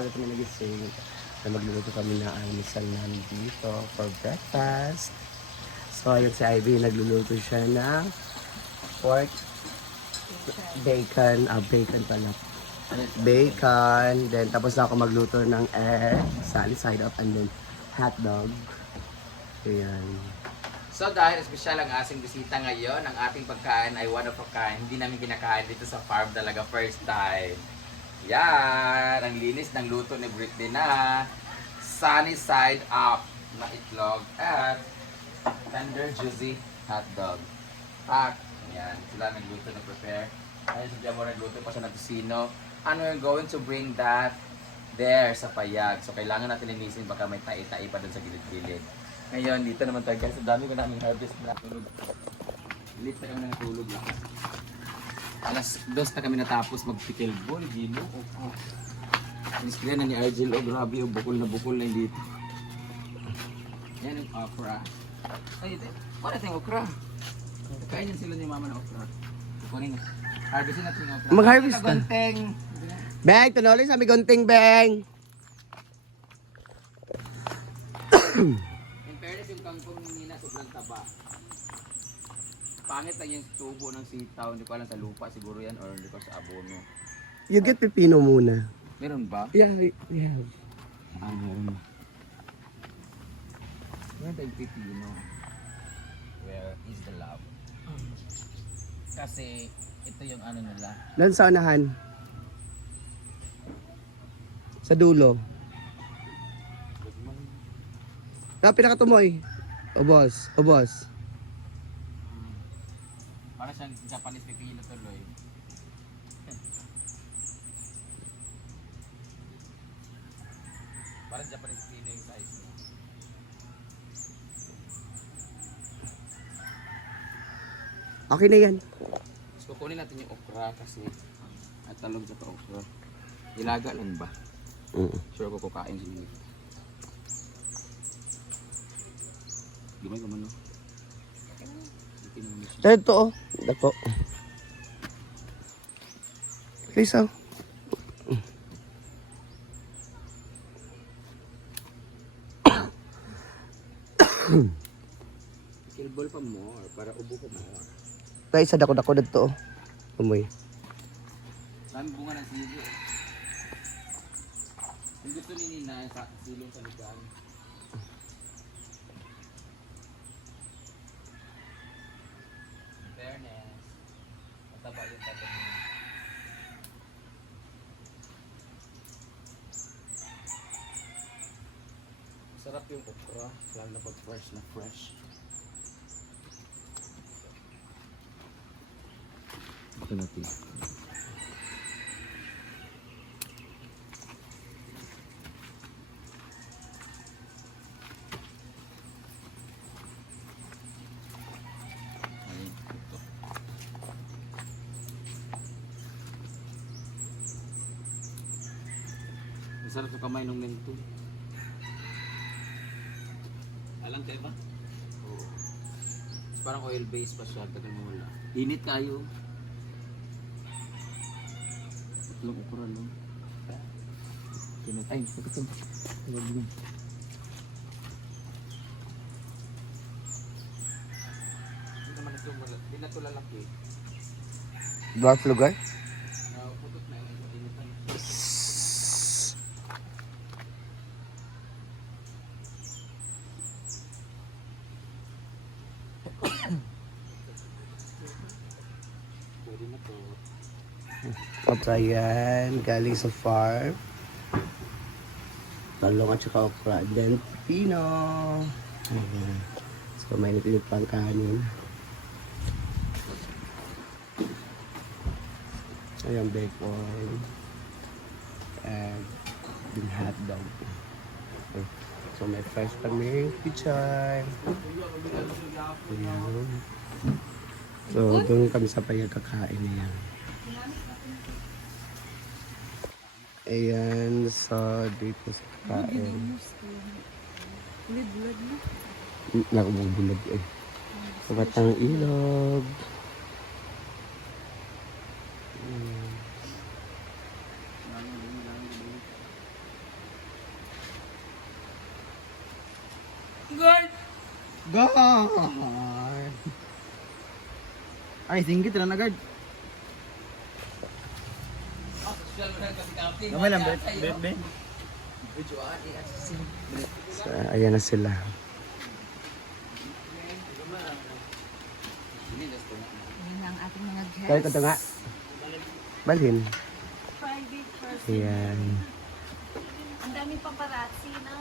maaga kami nagising. Na magluluto kami na almusal namin dito for breakfast. So, ayun si Ivy, nagluluto siya ng pork, bacon, bacon pala. Bacon, then tapos na ako magluto ng egg, sunny side up, and then hot dog. Ayan. So dahil espesyal ang ating bisita ngayon, ang ating pagkain ay one of a kind. Hindi namin kinakain dito sa farm talaga, first time. Yan, ang linis ng luto ni Britney na sunny side up na itlog at tender juicy hot dog. Pak! Yan, sila nagluto na prepare. Ayun si Jamo nagluto pa siya ng tosino. And we're going to bring that there sa payag. So kailangan natin linisin, baka may tai-tai pa dun sa gilid-gilid. Ngayon, dito naman tayo guys. Ang dami ko namin harvest na tulog. Lit na kami natulog lang. Alas 2 na kami natapos mag-pickle ball. Gino. Iniskriya na ni Argel. Oh, grabe. Oh, bukol na yung dito. Yan yung okra. Ay, ito. Wala tayong okra. Kain yan sila ni mama na okra. Kukunin na. Harvestin natin yung okra. Mag-harvest na. Gonteng. Beng, tunuloy sa aming gunting, Beng. In fairness, yung kangkong nila sobrang taba. Pangit lang yung tubo ng sitaw. Hindi ko alam sa lupa siguro yan or hindi ko sa abono. You get pipino muna. Meron ba? Yeah, yeah. Meron. Meron tayong pipino. Where is the love? Kasi ito yung ano nila. Doon sa unahan. Sa dulo. Pinakatumoy. O boss, o boss. Para siyang Japanese pipino tuloy. Para Japanese pipino yung size niya. Okay na yan. Tapos kukunin natin yung okra kasi at talog sa okra. Ilaga lang ba? Sure ko kukain si Nick. Gimay ko man no? Ito oh. Dako. Please oh. Kilbol pa more para ubo ko more. Tayo sa dako-dako dito oh. Amoy. Dami bunga ng sili. Ang gusto ni Nina sa silong sa lugar. Fairness. Mataba yung tabi niya. Sarap yung okra. Lalo na pag fresh na fresh. Ito natin. Masarap yung kamay ng mento. Alam kayo ba? Oo. Parang oil base pa siya. Tagal mo wala. Init kayo. Tatlong ukura no? Ay, ito. Hindi naman ito. Hindi na ito lalaki. Dwarf lugar? Putot na yun. Initan. Pwede na to. Okra yan. Galing sa farm. Talong at saka okra. Then pino. Ayan. So may nipinit pang kanin. Ayan, bacon. And yung hot dog. Okay. So may fresh kami pichay. Ayan. So doon kami sa payag kakain niya. Ayan, so dito sa kakain. Nakabubulog eh. Sa Batang Ilog. God! Ay, singgit lang agad. Gamay lang, bebe. So, ayan na sila. Yan ang ating mga guests. Kaya ito nga. Balhin. Private person. Ayan. Ang daming paparazzi na.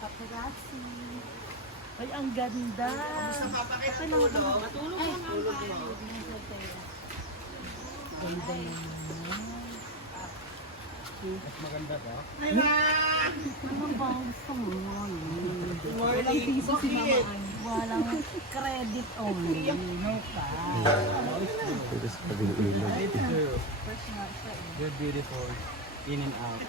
Paparazzi. Ay, ang ganda. Gusto ka pa kayo matulog? Matulog naman. Ganda naman. Mas maganda ba? Ano ba gusto mo? Walang piso si Mama Ay. Walang credit only. No ka. Ito sa kabing ilog. First nga siya eh. You're beautiful. In and out.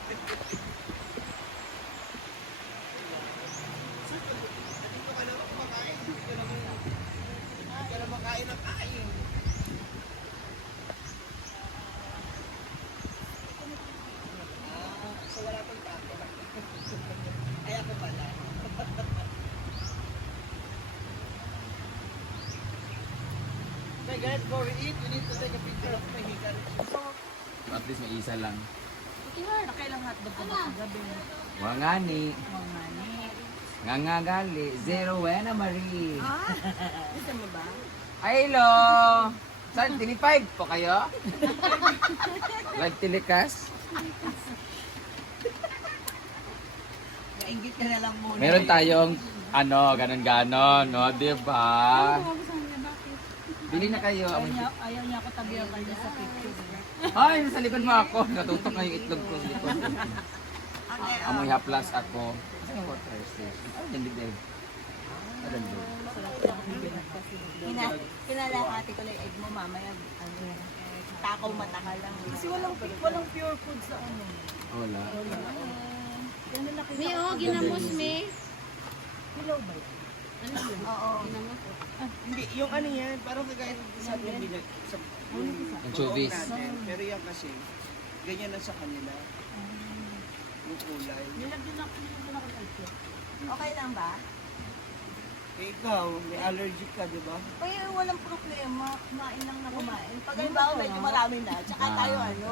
At least may isa lang. Kinara kailang hotdog ko ba kagabi? Wangani. Mga ni. Ngangagali. Zero Wena Marie. Gusto mo ba? Hello! Saan? Tini-5 po kayo? Live telecast? Kaingit ka na lang muna. Meron tayong ganon-ganon, no? Diba? Bili na kayo. Ayaw niya ako tabihan kayo sa picture. Ay, nasa likod mo ako. Natutok na yung itlog ko sa likod. Amoy haplas ako. Ano ko, Thursday? Ay, hindi din. Ano din? Kinalahati ko lang yung egg mo mamaya. Takaw mata ka lang. Kasi walang pure food sa ano. Wala. May ginamos, may. Hello ba yun? Oo. Hindi, yung ano yan, parang kagaya sa bilag sa Anchovies. natin. Pero yan kasi, ganyan na sa kanila. Yung kulay. Nilagyan ako ng egg. Okay lang ba? Eh, ikaw, may allergic ka, di ba? Ay, walang problema. Kumain lang na kumain. Pag halimbawa medyo marami na, tsaka tayo ano.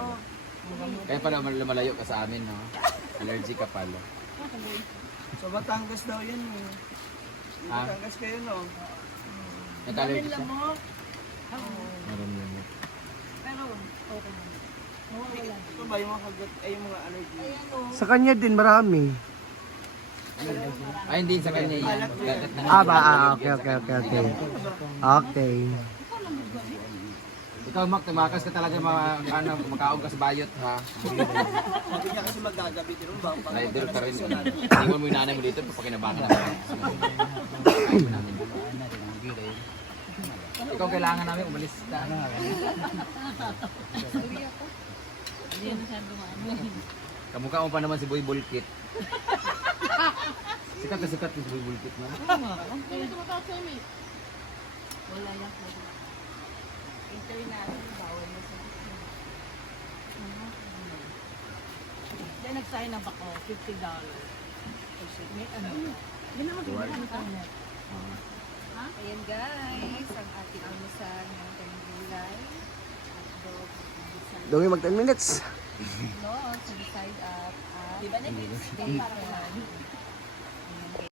Kaya pala lumalayo ka sa amin, no? Allergic ka pala. Sa Batangas daw yan. Sa Ah. Batangas kayo, no? Nag-allergic siya? mo. Meron yun. Pero, okay lang. Mawawala. Ito ba yung mga kagat, ay yung mga allergy? Ayan o. Sa kanya din marami. Ay, hindi sa kanya yan. Gagat na Okay. Okay. Ikaw, Mac, tumakas ka talaga makaog ka sa bayot, ha? Sabi niya kasi magagabi din ba? Rider ka rin. Tingnan mo yung nanay mo dito, papakinabangan namin. Kain mo namin. Ikaw kailangan namin umalis ka. Hindi masyado maano. Kamukha mo pa naman si Boy Bulkit. Sikat na si Boy Bulkit, no? Kaya tumatawag sa amin. Wala yan. International, bawal na sa gusto. Then nag-sign up ako, $50. May ano? Ayan guys, ang ating almusal ng kanyang gulay. Hotdog, Dawi mag 10 minutes. no, sa side up. Diba na? Bacon.